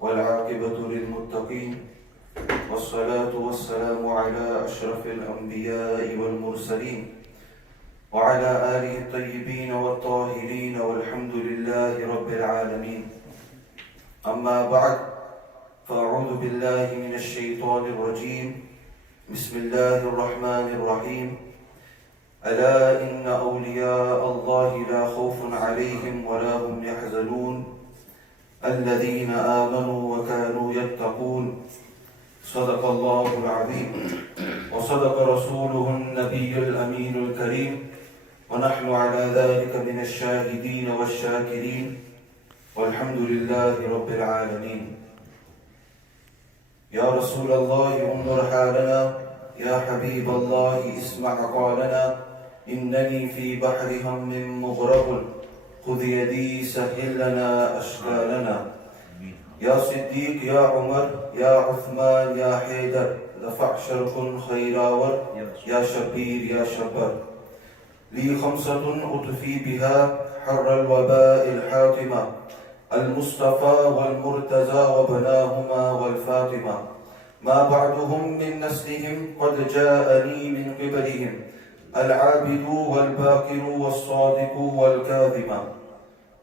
والعاقبة للمتقين والصلاة والسلام على أشرف الأنبياء والمرسلين وعلى آله الطيبين والطاهرين والحمد لله رب العالمين. أما بعد، فأعوذ بالله من الشيطان الرجيم. بسم الله الرحمن الرحيم. ألا إن أولياء الله لا خوف عليهم ولا هم يحزنون الذين آمنوا وكانوا يتقون. صدق الله العظيم وصدق رسوله النبي الأمين الكريم، ونحن على ذلك من الشاهدين والشاكرين، والحمد لله رب العالمين. يا رسول الله انظر حالنا، يا حبيب الله اسمع قالنا، إنني في بحر هم مغرق، خذ يدي سهل لنا أشكالنا. يا صديق يا عمر يا عثمان يا حيدر، دفع شرق خيراور، يا شبير يا شبر. لي خمسة أطفي بها حر الوباء الحاطمة، المصطفى والمرتزى وبناهما والفاطمة. ما بعدهم من نسلهم قد جاءني من قبلهم، العابد والباكر والصادق والكاذب.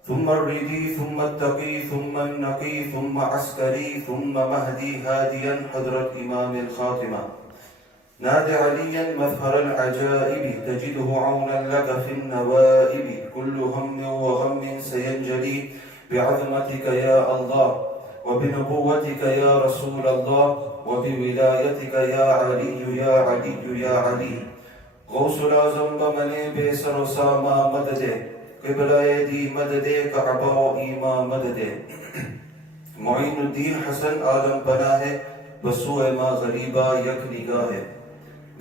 ثم الردي ثم التقي ثم النقي ثم عسكري ثم مهدي هاديا حضرة إمام الخاتمة. نادى عليا مظهر العجائب، تجده عونا لك في النوائب. كل هم وغم سينجلي بعظمتك يا الله، وبنبوتك يا رسول الله، وبولايتك يا علي يا علي يا علي. غوث الأعظم بمنے بے سر و ساما مددے، قبلہ دی مددے کعبہ و ایما مددے. معین الدین حسن عالم پناہ ہے، بسوء ما غریبہ یک نگاہ ہے.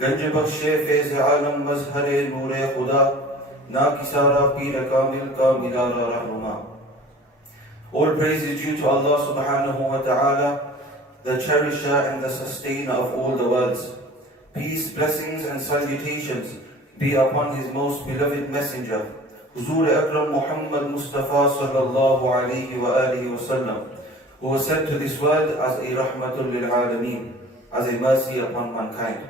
گنج بخش فیض عالم مظہر نور خدا، نا کسارا پیر کامل کا ملارا رہنما. All praise is due to Allah subhanahu wa ta'ala, the cherisher and the sustainer of all the worlds. Peace, blessings and salutations be upon his most beloved messenger, Huzur Akram Muhammad Mustafa sallallahu alayhi wa alihi wa sallam, who was sent to this world as a rahmatul lil alameen, as a mercy upon mankind.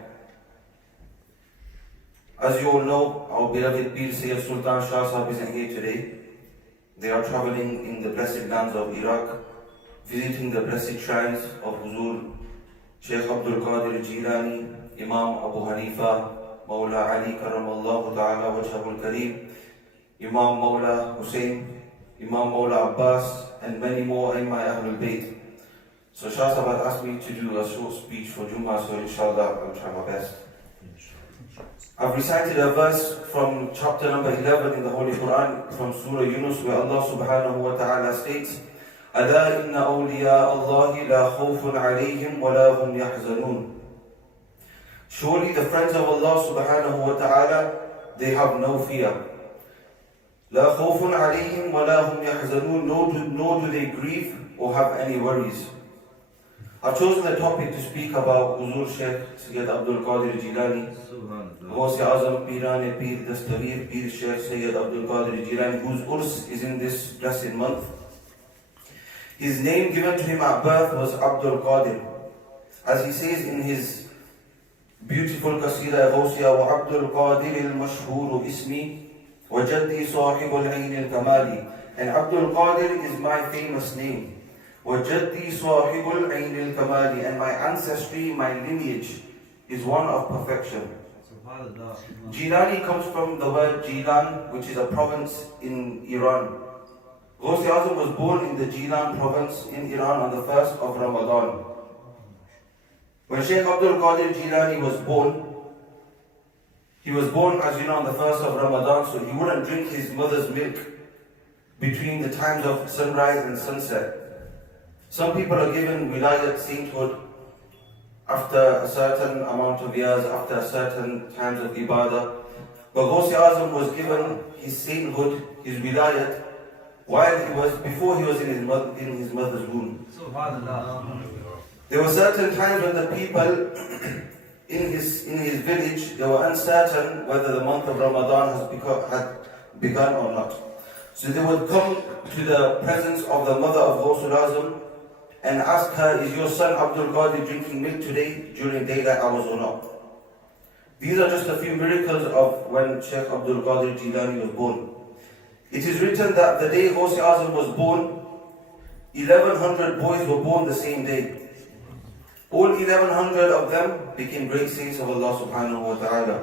As you all know, our beloved Pir Sayyid Sultan Shah Sahib isn't here today. They are traveling in the blessed lands of Iraq, visiting the blessed shrines of Huzur Shaykh Abdul Qadir Jilani, Imam Abu Hanifa, Mawla Ali Karamallahu Ta'ala Wajhabul Kareem, Imam Mawla Hussain, Imam Mawla Abbas, and many more in my Ahlul Bayt. So Shah Sahib asked me to do a short speech for Jummah, so inshallah I'll try my best. I've recited a verse from chapter number 11 in the Holy Quran from Surah Yunus, where Allah subhanahu wa ta'ala states, أَلَا إِنَّ أَوْلِيَاءَ اللَّهِ لَا خَوْفٌ عَلَيْهِمْ وَلَا هُمْ يَحْزَنُونَ. Surely the friends of Allah subhanahu wa ta'ala, they have no fear. لَا خَوْفٌ عَلَيْهِمْ وَلَا هُمْ يَحْزَنُونَ. Nor do they grieve or have any worries. I've chosen the topic to speak about Huzur Shaykh Sayyid Abdul Qadir Jilani, Ghaus Azam Piran Pir Dastavir Pir Shaykh Sayyid Abdul Qadir Jilani, whose Urs is in this blessed month. His name given to him at birth was Abdul Qadir. As he says in his beautiful Qasida Ghawsiya, wa Abdul Qadir al-Mashhur ismi, wa Jaddi Sahib al-Ain al-Kamali. And Abdul Qadir is my famous name. وَجَدِّي صَاحِبُ الْعَيْنِ الْكَمَالِ. And my ancestry, my lineage is one of perfection. Jilani comes from the word Jilan, which is a province in Iran. Ghaus Azam was born in the Jilan province in Iran on the 1st of Ramadan. When Shaykh Abdul Qadir Jilani was born, he was born, as you know, on the 1st of Ramadan, so he wouldn't drink his mother's milk between the times of sunrise and sunset. Some people are given wilayat, sainthood, after a certain amount of years, after certain times of ibadah. But Ghaus Azam was given his sainthood, his wilayat, before he was in his mother's womb. There were certain times when the people in his village, they were uncertain whether the month of Ramadan had begun or not. So they would come to the presence of the mother of Ghaus Azam, and ask her, is your son Abdul Qadir drinking milk today during daylight hours or not? These are just a few miracles of when Sheikh Abdul Qadir Jilani was born. It is written that the day Ghaus Azam was born, 1100 boys were born the same day. All 1100 of them became great saints of Allah subhanahu wa ta'ala.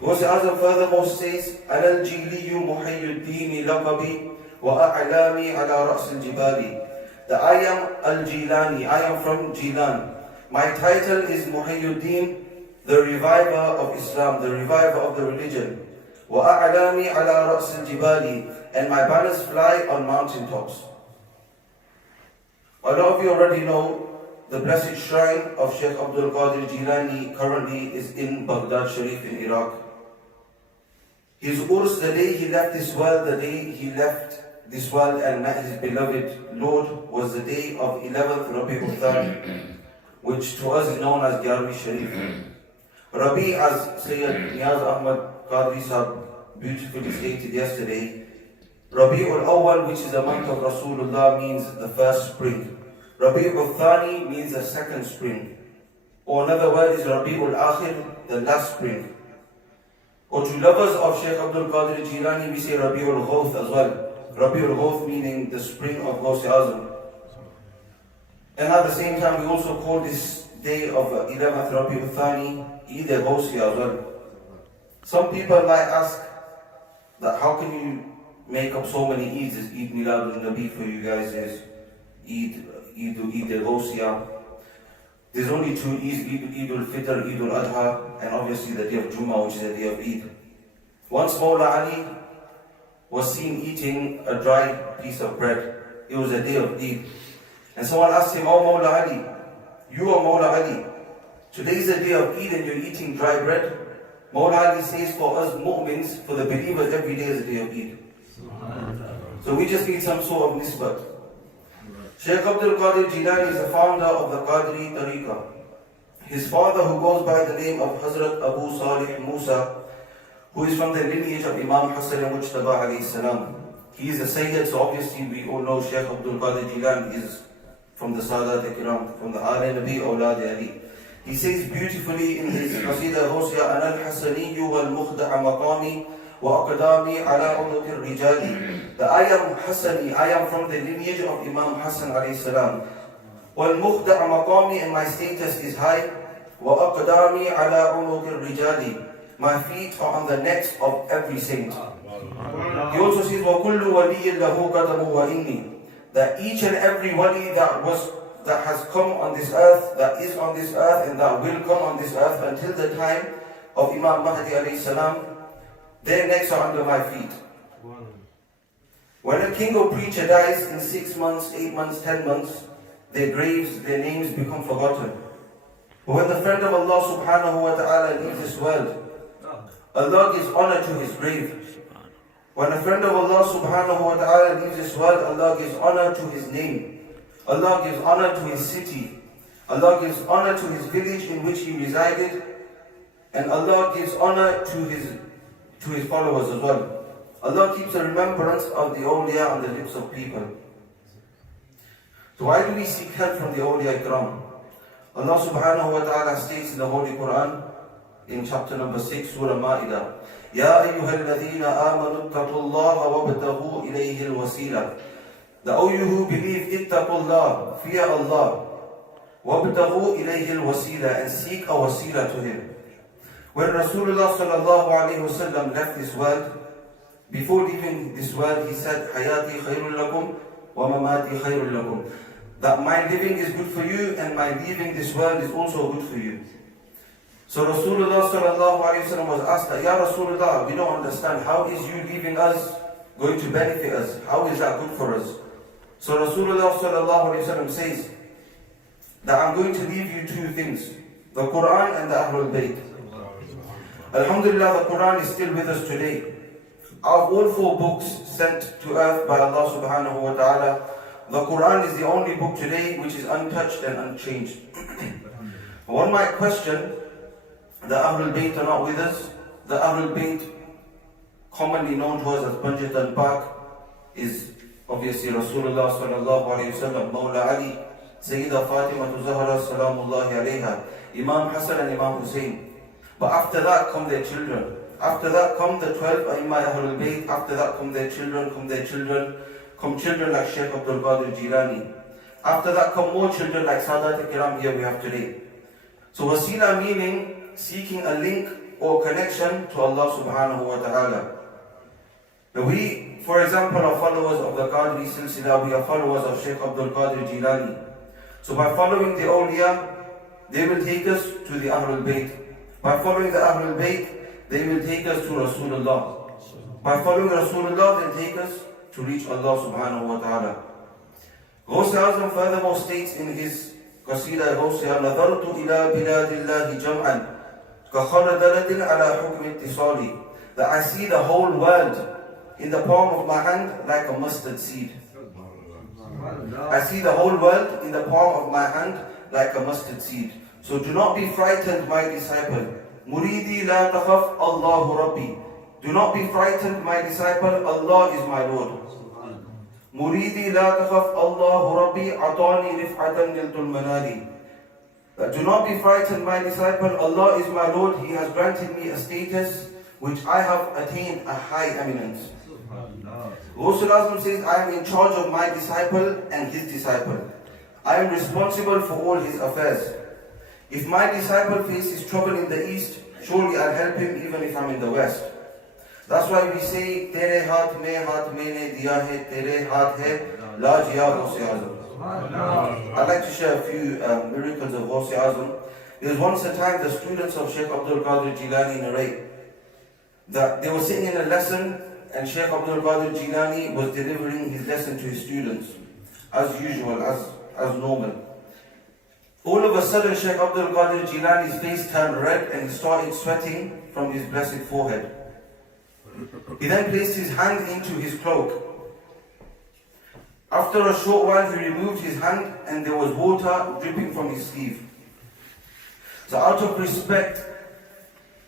Ghaus Azam furthermore says, أَنَا الْجِيلِيُّ مُحَيُّ الدِّينِ لَقَبِي وَأَعْلَامِي عَلَى رَأْسِ الْجِبَالِ. That I am Al-Jilani, I am from Jilan. My title is Muhayyuddin, the reviver of Islam, the reviver of the religion. وَأَعْلَامِي عَلَى رَأْسِ الْجِبَالِ. And my banners fly on mountain tops. A lot of you already know the blessed shrine of Sheikh Abdul Qadir Jilani currently is in Baghdad Sharif in Iraq. His urs, the day he left this world, the day he left this world and met his beloved Lord, was the day of 11th Rabi'ul Thani, which to us is known as Gyarwi Sharif. Rabi, as Sayyid Niyaz Ahmad Qadri Sahib beautifully stated yesterday, Rabi'ul Awwal, which is a month of Rasulullah, means the first spring. Rabi'ul Thani means the second spring. Or another word is Rabi'ul Akhir, the last spring. Or to lovers of Sheikh Abdul Qadir Jilani, we say Rabi'ul Ghawth as well. Rabi'ul Ghawth meaning the spring of Ghaus Azam. And at the same time, we also call this day of 11th Rabi'ul Thani Eid al-Ghawsi as well. Some people might ask that how can you make up so many Eids? Is Eid Milad al-Nabi for you guys? Is Eid al-Ghawsiyah? There's only two Eids, Eid al-Fitr, Eid al-Adha, and obviously the day of Jummah, which is the day of Eid. Once Mawla Ali was seen eating a dry piece of bread. It was a day of Eid. And someone asked him, "Oh Mawla Ali, you are Mawla Ali. Today is the day of Eid and you're eating dry bread." Mawla Ali says, for us mu'mins, for the believers, every day is a day of Eid. So we just need some sort of nisbat. Sheikh Abdul Qadir Jilani is the founder of the Qadri Tariqah. His father, who goes by the name of Hazrat Abu Salih Musa, who is from the lineage of Imam Hussain Mujtaba alayhi salam. He is a Sayyid, so obviously we all know Sheikh Abdul Qadir Jilani is from the Sadat Ikram, from the Ali Nabi Awlad Ali. He says beautifully in his Qasida Ghawsiyah, أَنَا الْحَسَنِيُّ وَالْمُخْدَعَ مَقَامِي وَأَقْدَامِي عَلَىٰ عُنُقِ الرِّجَالِ. That I am Hasani, I am from the lineage of Imam Hassan alayhi salam. وَالْمُخْدَعَ مَقَامِي, and my status is high. وَأَقْدَامِي عَلَىٰ عُنُقِ الرِّجَالِ. My feet are on the necks of every saint. He also says, وَكُلُّ وَلِيٍّ لَهُ قَدَمُ وَإِنِّي. That each and every wali that has come on this earth, that is on this earth, and that will come on this earth until the time of Imam Mahdi alayhi salam, their necks are under my feet. When a king or preacher dies in 6 months, 8 months, 10 months, their graves, their names become forgotten. But when the friend of Allah subhanahu wa ta'ala leaves this world, Allah gives honor to his grave. When a friend of Allah subhanahu wa ta'ala leaves this world, Allah gives honor to his name. Allah gives honor to his city. Allah gives honor to his village in which he resided. And Allah gives honor to his followers as well. Allah keeps a remembrance of the awliya on the lips of people. So why do we seek help from the awliya ikram? Allah subhanahu wa ta'ala states in the Holy Quran, in chapter number 6, Surah Ma'idah, يَا أَيُّهَا الَّذِينَ آمَنُوا اتَّقُوا اللَّهَ وَابْتَغُوا إِلَيْهِ الْوَسِيلَةَ. The O you who believe, اتَّقُوا اللَّهَ, fear Allah, وَابْتَغُوا إِلَيْهِ الْوَسِيلَةَ, and seek a wasila to Him. When Rasulullah sallallahu alayhi wa sallam left this world, before leaving this world, he said, حَيَاتِي خَيْرٌ لَكُمْ وَمَمَاتِي خَيْرٌ لَكُمْ. That my living is good for you and my leaving this world is also good for you. So Rasulullah sallallahu alayhi wa sallam was asked, Ya Rasulullah, we don't understand, how is you leaving us going to benefit us? How is that good for us? So Rasulullah sallallahu alayhi wa sallam says that I'm going to leave you two things, the Quran and the Ahlul Bayt. Alhamdulillah, the Quran is still with us today. Of all 4 books sent to earth by Allah subhanahu wa ta'ala, the Quran is the only book today which is untouched and unchanged. One might question, the Ahlul Bayt are not with us. The Ahlul Bayt, commonly known to us as Panjat al-Pak, is obviously Rasulullah sallallahu alayhi wa sallam, Mawla Ali, Sayyida Fatima Zahra salamullahi alayha, Imam Hassan and Imam Hussain. But after that come their children. After that come the 12 Aimma Ahlul Bayt. After that come their children, come children like Shaykh Abdul Qadir Jilani. After that come more children like Sadat Kiram here we have today. So wasila meaning seeking a link or connection to Allah subhanahu wa ta'ala. Now we, for example, are followers of the Qadri Silsila, we are followers of Shaykh Abdul Qadir Jilani. So by following the awliya, they will take us to the Ahlul Bayt. By following the Ahlul Bayt, they will take us to Rasulullah. By following Rasulullah, they'll take us to reach Allah subhanahu wa ta'ala. Ghaus Azam furthermore states in his Qasida Ghawsiyah, نَظَرْتُ إِلَى بِلَادِ اللَّهِ جَمْعًا كَخَرَدَلَةٍ عَلَى حُكْمِ اتصالي. That I see the whole world in the palm of my hand like a mustard seed. I see the whole world in the palm of my hand like a mustard seed. So do not be frightened, my disciple. Muridi la takhaf, Allahu Rabbi. Do not be frightened, my disciple, Allah is my Lord. Muridi la takhaf, Allahu Rabbi, atani rif'atan niltul manali. Do not be frightened, my disciple, Allah is my Lord, He has granted me a status which I have attained a high eminence. Ghaus Azam says, I am in charge of my disciple and his disciple. I am responsible for all his affairs. If my disciple faces trouble in the east, surely I'll help him even if I'm in the west. That's why we say, Tere haath maine diya hai, tere haath hai, la jiya Ghaus Azam. I'd like to share a few miracles of Ghaus Azam. There was once a time the students of Shaykh Abdul Qadir Jilani narrate that they were sitting in a lesson and Shaykh Abdul Qadir Jilani was delivering his lesson to his students as usual, as normal. All of a sudden Shaykh Abdul Qadir Jilani's face turned red and he started sweating from his blessed forehead. He then placed his hand into his cloak. After a short while he removed his hand and there was water dripping from his sleeve. So out of respect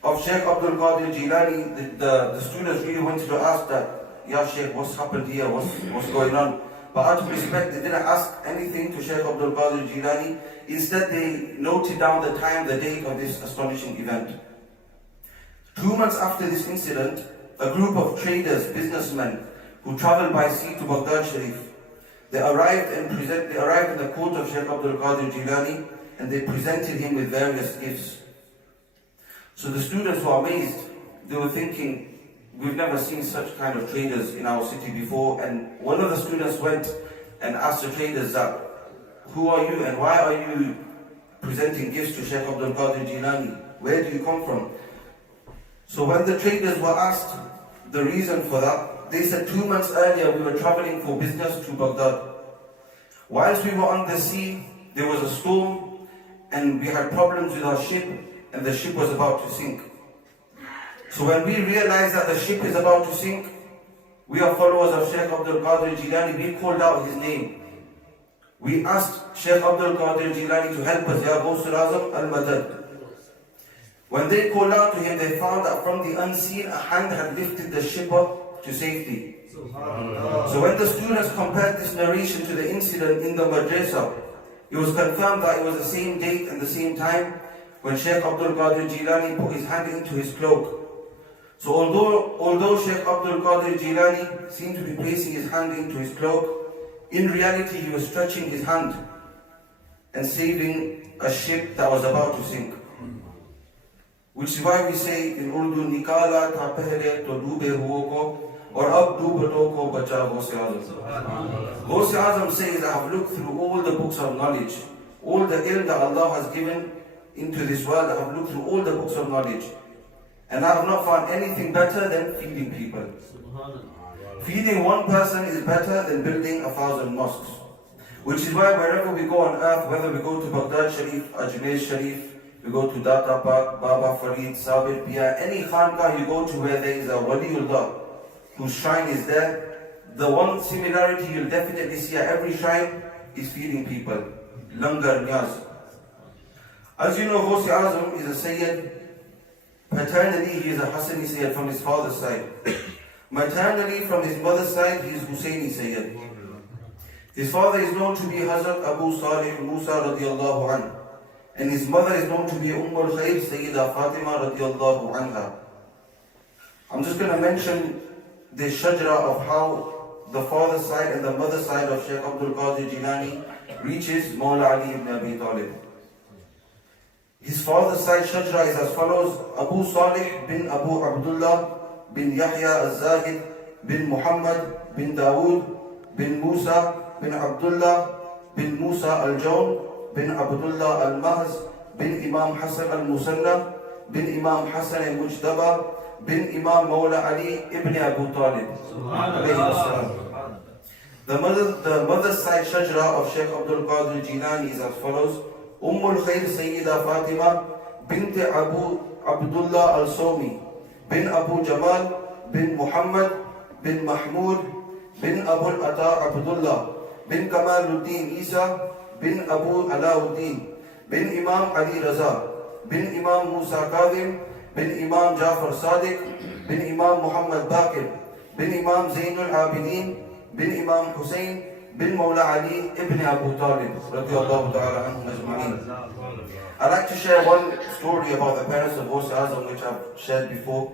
of Shaykh Abdul Qadir Jilani, the students really wanted to ask that, Ya Shaykh, what's happened here, what's going on? But out of respect, they didn't ask anything to Shaykh Abdul Qadir Jilani. Instead, they noted down the time, the date of this astonishing event. 2 months after this incident, a group of traders, businessmen, who traveled by sea to Baghdad Sharif, they arrived in the court of Shaykh Abdul Qadir Jilani and they presented him with various gifts. So the students were amazed. They were thinking, we've never seen such kind of traders in our city before. And one of the students went and asked the traders that, who are you and why are you presenting gifts to Shaykh Abdul Qadir Jilani? Where do you come from? So when the traders were asked the reason for that, they said 2 months earlier we were traveling for business to Baghdad. Whilst we were on the sea, there was a storm and we had problems with our ship and the ship was about to sink. So when we realized that the ship is about to sink, we are followers of Shaykh Abdul Qadir Jilani, we called out his name. We asked Shaykh Abdul Qadir Jilani to help us, Ya Ghaus Azam al-Madad. When they called out to him, they found that from the unseen, a hand had lifted the ship up to safety. So when the students compared this narration to the incident in the madrasa, it was confirmed that it was the same date and the same time when Shaykh Abdul Qadir Jilani put his hand into his cloak. So although Shaykh Abdul Qadir Jilani seemed to be placing his hand into his cloak, in reality he was stretching his hand and saving a ship that was about to sink. Which is why we say in Urdu, Nikala tha pehle to doobe huo ko, or ab doobato ko bacha Ghaus Azam. Ghaus Azam says, I have looked through all the books of knowledge, all the ilm that Allah has given into this world. I have looked through all the books of knowledge, and I have not found anything better than feeding people. Feeding one person is better than building 1,000 mosques. Which is why wherever we go on earth, whether we go to Baghdad Sharif, Ajmer Sharif, we go to Data Park, Baba Farid, Sabir Pia, any khanqah you go to where there is a Waliullah whose shrine is there, the one similarity you'll definitely see at every shrine is feeding people. Langar Niyaz. As you know, Ghaus Azam is a Sayyid. Paternally, he is a Hassani Sayyid from his father's side. Maternally, from his mother's side, he is Hussaini Sayyid. His father is known to be Hazrat Abu Salih Musa radiallahu anhu, and his mother is known to be al-Khair Sayyida Fatima radiallahu anha. I'm just going to mention the shajra of how the father's side and the mother's side of Shaykh Abdul Qadir Jilani reaches Mawla Ali ibn Abi Talib. His father's side shajra is as follows: Abu Salih bin Abu Abdullah bin Yahya al-Zahid bin Muhammad bin Dawood bin Musa bin Abdullah bin Musa al-Jawn bin Abdullah al-Mahz bin Imam Hassan al-Musanna bin Imam Hassan al-Mujtaba bin Imam Mawla Ali ibn Abu Talib. The mother's side shajra of Shaykh Abdul Qadir Jilani is as follows: al-Khair Sayyida Fatima bint Abu Abdullah al-Sawmi bin Abu Jamal bin Muhammad bin Mahmud bin Abu al-Ata Abdullah bin Kamaluddin Isa bin Abu Alauddin bin Imam Ali Raza bin Imam Musa Kadhim bin Imam Jafar Sadiq bin Imam Muhammad Baqir bin Imam Zainul Abidin bin Imam Hussain bin Mawla Ali ibn Abu Talib radiyallahu ta'ala anhum ajma'in. I'd like to share one story about the parents of Ghaus Azam, which I've shared before.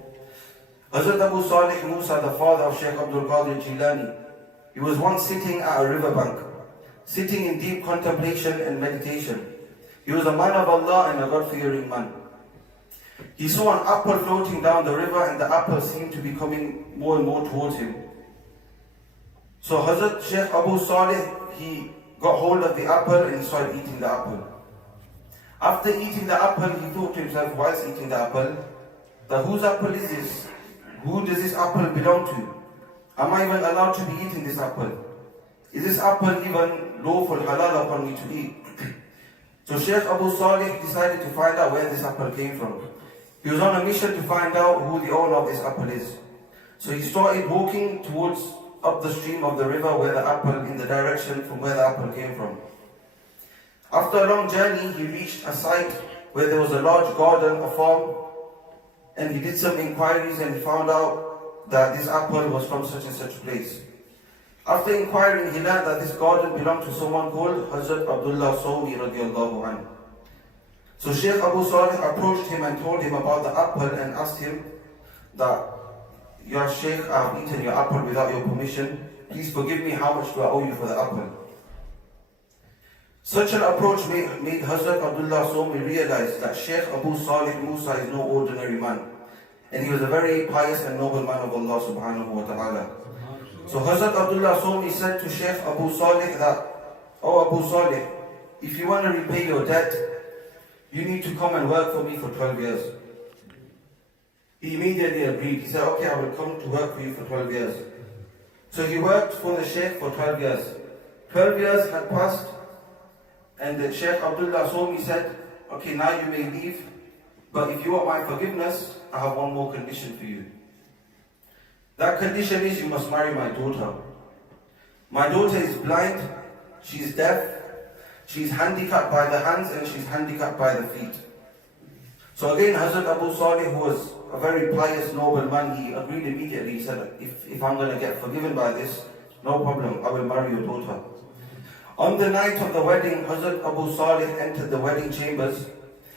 Hazrat Abu Salih Musa, the father of Shaykh Abdul Qadir Jilani, he was once sitting at a riverbank, sitting in deep contemplation and meditation. He was a man of Allah and a God-fearing man. He saw an apple floating down the river, and the apple seemed to be coming more and more towards him. So Hazrat Shaykh Abu Salih, he got hold of the apple and he started eating the apple. After eating the apple, he thought to himself, whilst eating the apple, that whose apple is this? Who does this apple belong to? Am I even allowed to be eating this apple? Is this apple even lawful, halal upon me to eat? So Shaykh Abu Salih decided to find out where this apple came from. He was on a mission to find out who the owner of this apple is. So he started walking towards up the stream of the river where the apple, in the direction from where the apple came from. After a long journey, he reached a site where there was a large garden, a farm, and he did some inquiries and he found out that this apple was from such and such place. After inquiring, he learned that this garden belonged to someone called Hazrat Abdullah Sawmi radiallahu anhu. So Shaykh Abu Salih approached him and told him about the apple and asked him that, "Ya Shaykh, I have eaten your apple without your permission. Please forgive me, how much do I owe you for the apple?" Such an approach made Hazrat Abdullah Sawmi realize that Shaykh Abu Salih Musa is no ordinary man, and he was a very pious and noble man of Allah subhanahu wa ta'ala. So Hazrat Abdullah Sawmi said to Shaykh Abu Salih that, "Oh Abu Salih, if you want to repay your debt, you need to come and work for me for 12 years. He immediately agreed. He said, "Okay, I will come to work for you for 12 years. So he worked for the Shaykh for 12 years. 12 years had passed, and the Shaykh Abdullah Sawmi said, "Okay, now you may leave, but if you want my forgiveness, I have one more condition for you. That condition is you must marry my daughter. My daughter is blind, she is deaf, she is handicapped by the hands, and she is handicapped by the feet." So again, Hazrat Abu Salih, who was a very pious, noble man, he agreed immediately. He said, if I'm going to get forgiven by this, no problem, I will marry your daughter. On the night of the wedding, Hazrat Abu Salih entered the wedding chambers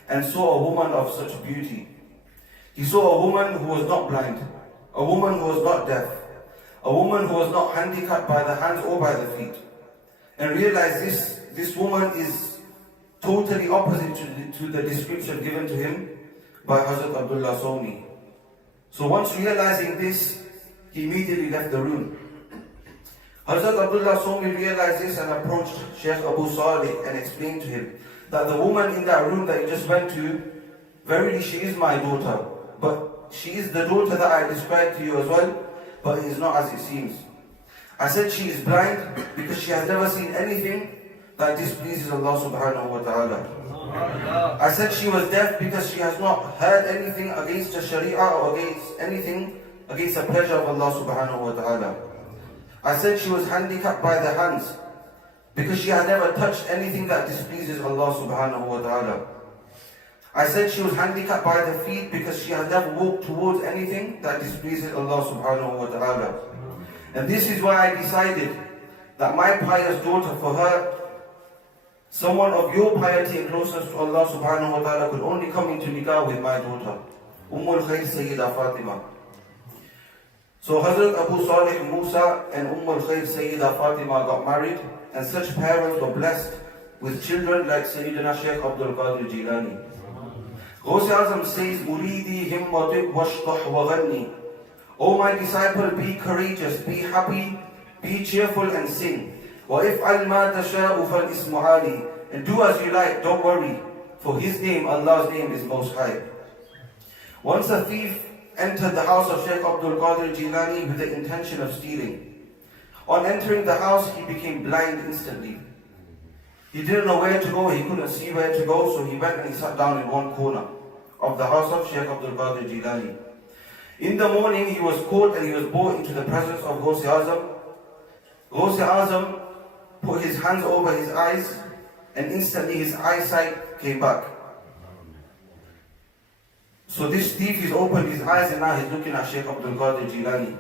and saw a woman of such beauty. He saw a woman who was not blind, a woman who was not deaf, a woman who was not handicapped by the hands or by the feet, and realized this woman is totally opposite to the description given to him by Hazrat Abdullah Sawmi. So once realizing this, he immediately left the room. Hazrat Abdullah Sawmi realized this and approached Shaykh Abu Salih and explained to him that the woman in that room that he just went to, verily she is my daughter, but she is the daughter that I described to you as well, but it is not as it seems. I said she is blind because she has never seen anything that displeases Allah subhanahu wa ta'ala. I said she was deaf because she has not heard anything against the Sharia or against anything against the pleasure of Allah subhanahu wa ta'ala. I said she was handicapped by the hands because she had never touched anything that displeases Allah subhanahu wa ta'ala. I said she was handicapped by the feet because she had never walked towards anything that displeases Allah subhanahu wa ta'ala. And this is why I decided that my pious daughter, for her, someone of your piety and closeness to Allah subhanahu wa ta'ala could only come into nikah with my daughter, Khair Sayyida Fatima. So Hazrat Abu Salih Musa and Khair Sayyida Fatima got married, and such parents were blessed with children like Sayyidina Shaykh Abdul Qadir Jilani. Ghaus Azam says, Muridi himmatib washtah wa ghanni. O my disciple, be courageous, be happy, be cheerful and sing. وَإِفْعَلْ مَا تَشَاءُ فَالْإِسْمُ عَالِي. And do as you like, don't worry, for His name, Allah's name, is most high. Once a thief entered the house of Shaykh Abdul Qadir Jilani with the intention of stealing. On entering the house, he became blind instantly. He didn't know where to go, he couldn't see where to go, so he went and he sat down in one corner of the house of Shaykh Abdul Qadir Jilani. In the morning, he was caught and he was brought into the presence of Ghaus Azam. Ghaus Azam put his hands over his eyes, and instantly his eyesight came back. So this thief has opened his eyes and now he's looking at Shaykh Abdul Qadir Jilani.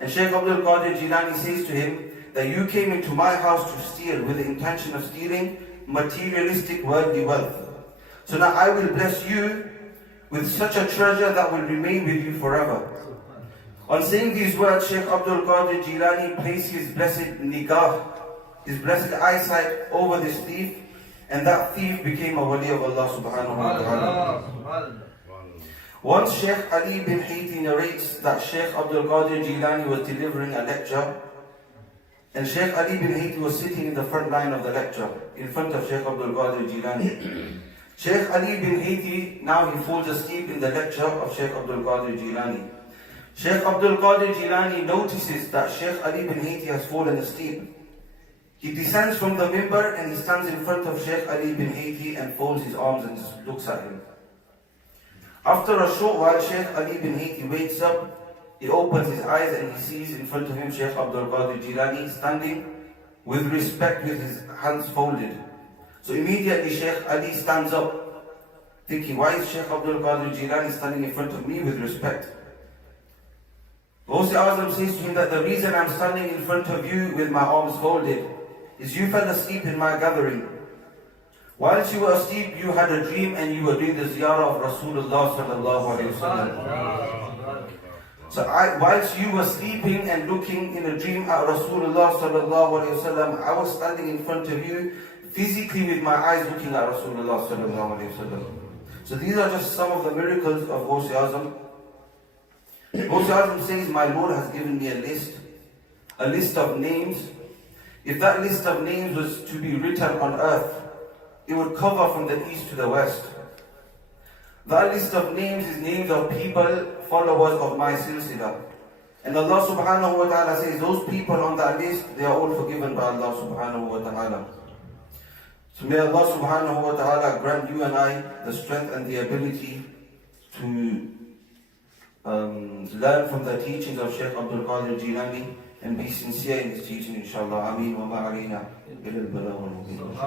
And Shaykh Abdul Qadir Jilani says to him that you came into my house to steal with the intention of stealing materialistic worldly wealth. So now I will bless you with such a treasure that will remain with you forever. On saying these words, Shaykh Abdul Qadir Jilani placed his blessed nigah, his blessed eyesight over this thief, and that thief became a wali of Allah subhanahu wa ta'ala. Once Shaykh Ali bin Haiti narrates that Shaykh Abdul Qadir Jilani was delivering a lecture, and Shaykh Ali bin Haiti was sitting in the front line of the lecture, in front of Shaykh Abdul Qadir Jilani. Shaykh Ali bin Haiti, now he falls asleep in the lecture of Shaykh Abdul Qadir Jilani. Shaykh Abdul Qadir Jilani notices that Shaykh Ali bin Haiti has fallen asleep. He descends from the mimbar and he stands in front of Shaykh Ali bin Haiti and folds his arms and just looks at him. After a short while, Shaykh Ali bin Haiti wakes up, he opens his eyes and he sees in front of him Shaykh Abdul Qadir Jilani standing with respect with his hands folded. So immediately Shaykh Ali stands up, thinking, why is Shaykh Abdul Qadir Jilani standing in front of me with respect? Ghaus Azam says to him that the reason I'm standing in front of you with my arms folded is you fell asleep in my gathering. Whilst you were asleep, you had a dream and you were doing the ziyarah of Rasulullah sallallahu alayhi wa. So whilst you were sleeping and looking in a dream at Rasulullah sallallahu alayhi wa, I was standing in front of you physically with my eyes looking at Rasulullah sallallahu alayhi wa. So these are just some of the miracles of Ghaus Azam. Ghaus Azam says, my Lord has given me a list of names. If that list of names was to be written on earth, it would cover from the east to the west. That list of names is names of people, followers of my silsila. And Allah subhanahu wa ta'ala says, those people on that list, they are all forgiven by Allah subhanahu wa ta'ala. So may Allah subhanahu wa ta'ala grant you and I the strength and the ability to learn from the teachings of Shaykh Abdul Qadir Jilani and be sincere in his teaching, inshallah. Ameen wa ma'alina ila al-bala wal mubin.